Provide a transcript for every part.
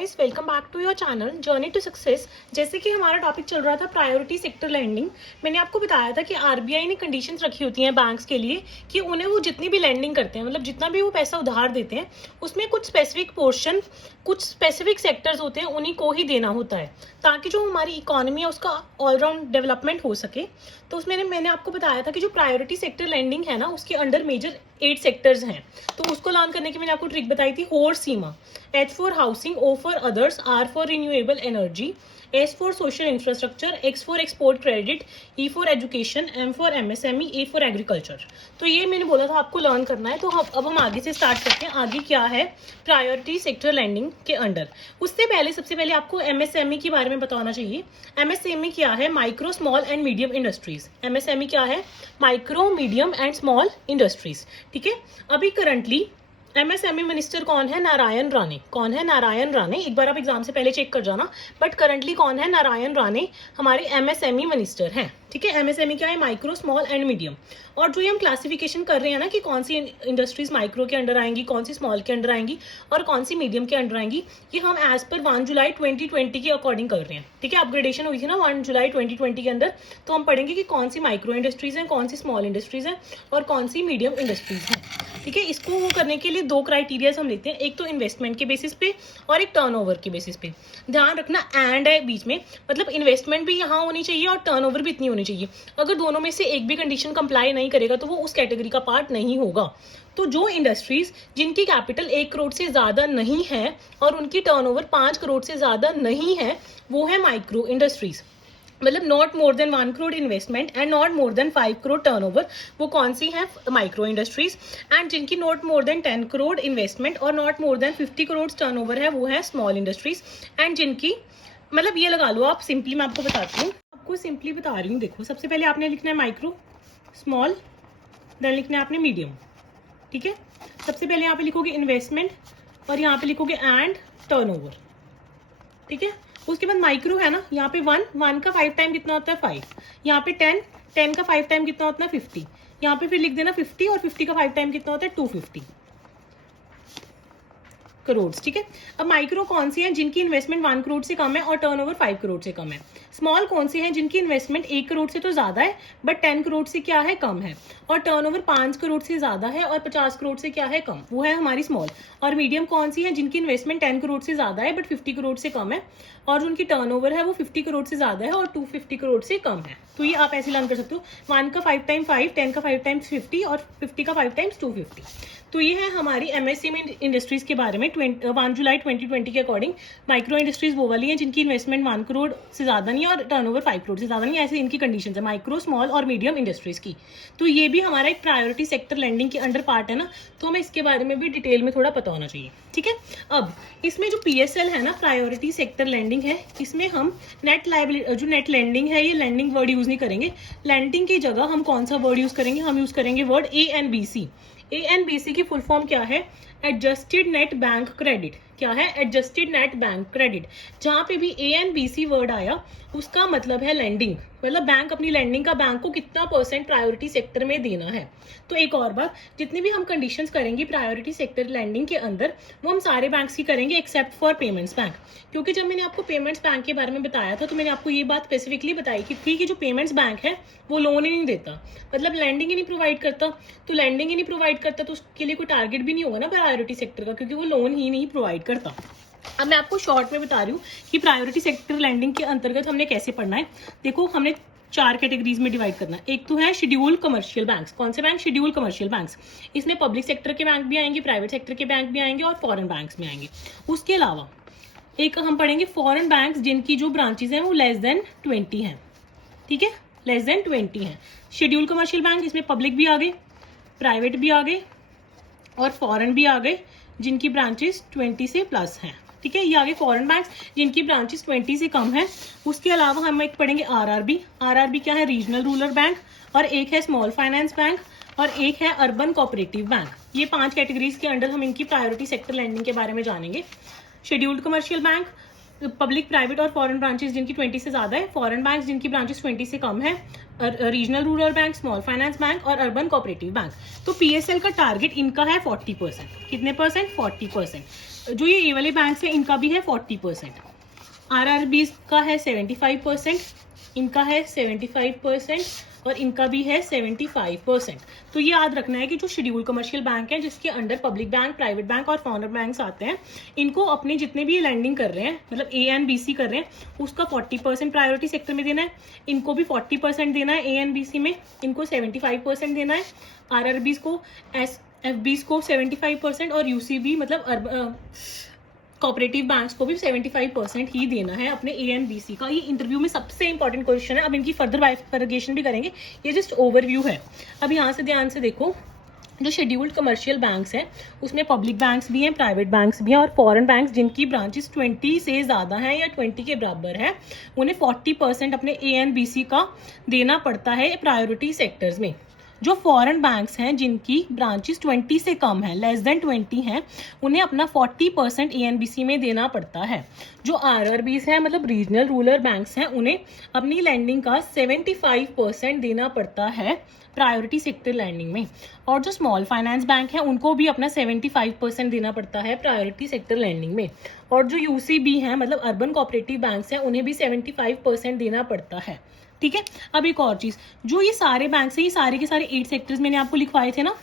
Guys, welcome back to your channel journey to success. जैसे कि हमारा टॉपिक चल रहा था प्रायोरिटी सेक्टर लैंडिंग। मैंने आपको बताया था कि आरबीआई ने कंडीशंस रखी होती हैं बैंक्स के लिए कि उन्हें वो जितनी भी लैंडिंग करते हैं, मतलब जितना भी वो पैसा उधार देते हैं, उसमें कुछ स्पेसिफिक पोर्शन, कुछ स्पेसिफिक सेक्टर्स होते हैं, उन्हीं को ही देना होता है ताकि जो हमारी इकोनॉमी है उसका ऑलराउंड डेवलपमेंट हो सके। तो उसमें मैंने आपको बताया था कि जो प्रायोरिटी सेक्टर लैंडिंग है ना, उसके अंडर मेजर 8 सेक्टर्स हैं। तो उसको लर्न करने की मैंने आपको ट्रिक बताई थी। होर सीमा, H for housing, O for others, R for renewable energy, S for social infrastructure, X for export credit, E for education, M for MSME, A for agriculture। तो ये मैंने बोला था आपको लर्न करना है। तो अब हम आगे से स्टार्ट करते हैं। आगे क्या है प्रायोरिटी सेक्टर लैंडिंग के अंडर। उससे पहले सबसे पहले आपको MSME के बारे में बताना चाहिए। MSME क्या है? Micro small and medium industries. MSME क्या है? Micro medium and small industries. ठीक है। अभी करंटली MSME मिनिस्टर कौन है? नारायण राणे। कौन है? नारायण राणे। एक बार आप एग्जाम से पहले चेक कर जाना। बट करंटली कौन है? नारायण राणे हमारे MSME मिनिस्टर हैं। ठीक है। MSME क्या है? Micro small and medium. और जो ये हम क्लासिफिकेशन कर रहे हैं ना कि कौन सी इंडस्ट्रीज माइक्रो के अंडर आएंगी, कौन सी स्मॉल के अंडर आएंगी और कौन सी मीडियम के अंडर आएंगी, ये हम एज पर 1 जुलाई 2020 के अकॉर्डिंग कर रहे हैं। ठीक है। अपग्रेडेशन हुई थी ना 1 जुलाई 2020 के अंदर। तो हम पढ़ेंगे कि कौन सी माइक्रो इंडस्ट्रीज हैं, कौन सी स्मॉल इंडस्ट्रीज हैं और कौन सी मीडियम इंडस्ट्रीज हैं। ठीक है। इसको वो करने के लिए 2 क्राइटेरियाज हम लेते हैं, एक तो इन्वेस्टमेंट के बेसिस पे और एक टर्नओवर के बेसिस पे। ध्यान रखना एंड है बीच में, मतलब इन्वेस्टमेंट भी यहाँ होनी चाहिए और टर्नओवर भी इतनी होनी चाहिए। अगर दोनों में से एक भी कंडीशन कंप्लाई नहीं करेगा तो वो उस कैटेगरी का पार्ट नहीं होगा। तो जो इंडस्ट्रीज जिनकी कैपिटल 1 करोड़ से ज्यादा नहीं है और उनकी टर्नओवर 5 करोड़ से ज्यादा नहीं है, वो है माइक्रो इंडस्ट्रीज। मतलब not more than 1 crore investment and not more than 5 crore turnover, वो कौन सी है? Micro industries. एंड जिनकी not more than 10 crore investment और not more than 50 crore turnover है, वो है स्मॉल इंडस्ट्रीज। एंड जिनकी मतलब ये लगा लो आप, सिंपली मैं आपको बताती हूँ, आपको सिंपली बता रही हूँ। देखो, सबसे पहले आपने लिखना है माइक्रो, स्मॉल, देन लिखना है आपने मीडियम। ठीक है। सबसे पहले यहाँ पे लिखोगे इन्वेस्टमेंट और यहाँ पे लिखोगे एंड टर्नओवर। ठीक है। उसके बाद माइक्रो है ना, यहाँ पे 1 का 5 टाइम कितना होता है? 5। यहाँ पे 10 का 5 टाइम कितना होता है? 50। यहाँ पे फिर लिख देना 50 और 50 का 5 टाइम कितना होता है? 250 करोड़। ठीक है। अब माइक्रो कौन सी है? जिनकी इन्वेस्टमेंट 1 करोड़ से कम है और टर्नओवर 5 करोड़ से कम है। स्मॉल कौन सी है? जिनकी इन्वेस्टमेंट 1 करोड़ से तो ज्यादा है बट 10 करोड़ से क्या है? कम है। और टर्नओवर 5 करोड़ से ज्यादा है और 50 करोड़ से क्या है? कम। वो है हमारी स्मॉल। और मीडियम कौन सी है? जिनकी इन्वेस्टमेंट 10 करोड़ से ज्यादा है बट 50 करोड़ से कम है और उनकी टर्नओवर है वो 50 करोड़ से ज्यादा है और 250 करोड़ से कम है। तो ये आप ऐसे लर्न कर सकते हो। 1 का 5 टाइम 5, 10 का 5 टाइम्स 50 और 50 का 5 टाइम्स 250। तो ये है हमारी MSME इंडस्ट्रीज के बारे में 1 जुलाई 2020 के अकॉर्डिंग। माइक्रो इंडस्ट्रीज वो वाली हैं जिनकी इन्वेस्टमेंट 1 करोड़ से ज्यादा नहीं है और टर्नओवर 5 करोड़ से ज्यादा नहीं है। ऐसे इनकी कंडीशंस है माइक्रो, स्मॉल और मीडियम इंडस्ट्रीज की। तो ये भी हमारा एक प्रायोरिटी सेक्टर लैंडिंग के अंडर पार्ट है ना, तो हमें इसके बारे में भी डिटेल में थोड़ा पता होना चाहिए। ठीक है। अब इसमें जो PSL है ना, प्रायोरिटी सेक्टर लैंडिंग है, इसमें हम नेट लायबिलिटी, जो नेट लैंडिंग है, ये लैंडिंग वर्ड यूज नहीं करेंगे। लैंडिंग की जगह हम कौन सा वर्ड यूज करेंगे? हम यूज करेंगे वर्ड ANBC। ANBC की फुल फॉर्म क्या है? Adjusted net bank credit. क्या है? Adjusted net bank credit. जहां पे भी ANBC वर्ड आया उसका मतलब है लैंडिंग, मतलब बैंक अपनी लैंडिंग का बैंक को कितना % प्रायोरिटी सेक्टर में देना है। तो एक और बात, जितनी भी हम कंडीशंस करेंगे प्रायोरिटी सेक्टर लैंडिंग के अंदर, वो हम सारे बैंक्स की करेंगे एक्सेप्ट फॉर पेमेंट्स बैंक। क्योंकि जब मैंने आपको पेमेंट्स बैंक के बारे में बताया था तो मैंने आपको ये बात स्पेसिफिकली बताई कि थी कि जो पेमेंट्स बैंक है वो लोन ही नहीं देता, मतलब लैंडिंग ही नहीं प्रोवाइड करता। तो लैंडिंग ही नहीं प्रोवाइड करता तो उसके लिए कोई टारगेट भी नहीं होगा ना प्रायोरिटी सेक्टर का, क्योंकि वो लोन ही नहीं प्रोवाइड करता। अब मैं आपको शॉर्ट में बता रही हूँ कि प्रायोरिटी सेक्टर लैंडिंग के अंतर्गत हमने कैसे पढ़ना है। देखो, हमने 4 कैटेगरीज में डिवाइड करना है। एक तो है शेड्यूल कमर्शियल बैंक्स। कौन से बैंक? Schedule commercial banks. इसमें पब्लिक सेक्टर के बैंक भी आएंगे, प्राइवेट सेक्टर के बैंक भी आएंगे और फॉरेन बैंक्स में आएंगे। उसके अलावा एक हम पढ़ेंगे फॉरेन बैंक्स जिनकी जो ब्रांचेज हैं वो लेस देन 20 हैं। ठीक है, लेस देन 20 हैं। शेड्यूल कमर्शियल बैंक, इसमें पब्लिक भी आ गए, प्राइवेट भी आ गए और फॉरेन भी आ गए जिनकी ब्रांचेस 20 से प्लस हैं। ठीक है, ये आगे फॉरेन बैंक्स जिनकी ब्रांचेस 20 से कम है। उसके अलावा हम एक पढ़ेंगे RRB। RRB क्या है? Regional rural bank. और एक है स्मॉल फाइनेंस बैंक और एक है अर्बन कोऑपरेटिव बैंक। ये 5 कैटेगरीज के अंडर हम इनकी प्रायोरिटी सेक्टर लैंडिंग के बारे में जानेंगे। Scheduled commercial bank, public, private और फॉरेन ब्रांचेस जिनकी 20 से ज्यादा है, फॉरेन बैंक जिनकी ब्रांचेस 20 से कम है, regional rural bank, small finance bank और अर्बन कोऑपरेटिव बैंक। तो पीएसएल का टारगेट इनका है 40%। कितने परसेंट? 40%। जो ये ए वाले बैंक है इनका भी है 40%। आरआरबी का है 75%, इनका है 75% और इनका भी है 75%। तो ये याद रखना है कि जो शेड्यूल कमर्शियल बैंक है जिसके under public bank, private bank और फॉरेन बैंक्स आते हैं, इनको अपने जितने भी लैंडिंग कर रहे हैं, मतलब ए एंड बी सी कर रहे हैं, उसका 40% प्रायोरिटी सेक्टर में देना है। इनको भी 40% देना है ए एंड बी सी में, इनको 75% देना है। आरआरबीज को, एस एफ बीज को 75% और यूसीबी मतलब कोऑपरेटिव बैंक्स को भी 75% ही देना है अपने ए एंड बी सी का। ये इंटरव्यू में सबसे इंपॉर्टेंट क्वेश्चन है। अब इनकी फर्दर बाइफरगेशन भी करेंगे, ये जस्ट ओवरव्यू है। अब यहाँ से ध्यान से देखो, जो शेड्यूल्ड कमर्शियल बैंक्स हैं उसमें पब्लिक बैंक्स भी हैं, प्राइवेट बैंक्स भी हैं और फॉरेन बैंक्स जिनकी ब्रांचेस 20 से ज़्यादा हैं या 20 के बराबर है, उन्हें 40% अपने ए एंड बी सी का देना पड़ता है प्रायोरिटी सेक्टर्स में। जो फॉरेन बैंक्स हैं जिनकी ब्रांचेस 20 से कम है, लेस देन 20 हैं, उन्हें अपना 40% एएनबीसी में देना पड़ता है। जो आरआरबीज हैं मतलब रीजनल रूरल बैंक्स हैं, उन्हें अपनी लैंडिंग का 75% देना पड़ता है प्रायोरिटी सेक्टर लैंडिंग में। और जो स्मॉल फाइनेंस बैंक है उनको भी अपना 75% देना पड़ता है प्रायोरिटी सेक्टर लैंडिंग में। और जो यूसीबी हैं मतलब अर्बन कोऑपरेटिव बैंक्स हैं, उन्हें भी 75% देना पड़ता है। ठीक है। अब एक और चीज, जो ये सारे बैंक हैं, ये सारे के सारे 8 सेक्टर्स मैंने आपको लिखवाए थे ना,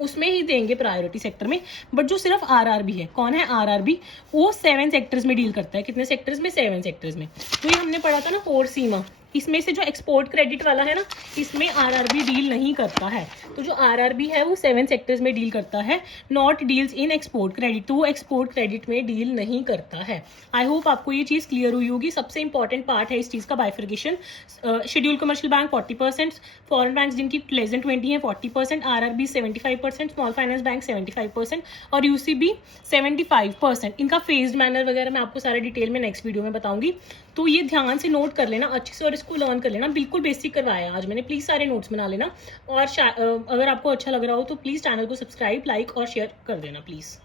उसमें ही देंगे प्रायोरिटी सेक्टर में। बट जो सिर्फ आरआरबी है, कौन है आरआरबी, वो 7 सेक्टर्स में डील करता है। कितने सेक्टर्स में? 7 सेक्टर्स में। तो ये हमने पढ़ा था ना कोर सीमा, इसमें से जो एक्सपोर्ट क्रेडिट वाला है ना, इसमें आरआरबी डील नहीं करता है। तो जो आरआरबी है वो 7 सेक्टर्स में डील करता है, not deals in export credit. तो वो एक्सपोर्ट क्रेडिट में डील नहीं करता है। आई होप आपको ये चीज क्लियर हुई होगी। सबसे इंपॉर्टेंट पार्ट है इस चीज का bifurcation. Schedule commercial bank 40%, foreign bank जिनकी लेस देन 20 है 40%, आरआरबी 75%, स्मॉल फाइनेंस बैंक 75% और यूसीबी 75%। इनका फेज्ड मैनर वगैरह मैं आपको सारा डिटेल में नेक्स्ट वीडियो में बताऊंगी। तो ये ध्यान से नोट कर लेना अच्छे से और इसको लर्न कर लेना। बिल्कुल बेसिक करवाया आज मैंने, प्लीज सारे नोट्स बना लेना। और अगर आपको अच्छा लग रहा हो तो प्लीज चैनल को सब्सक्राइब, लाइक और शेयर कर देना प्लीज।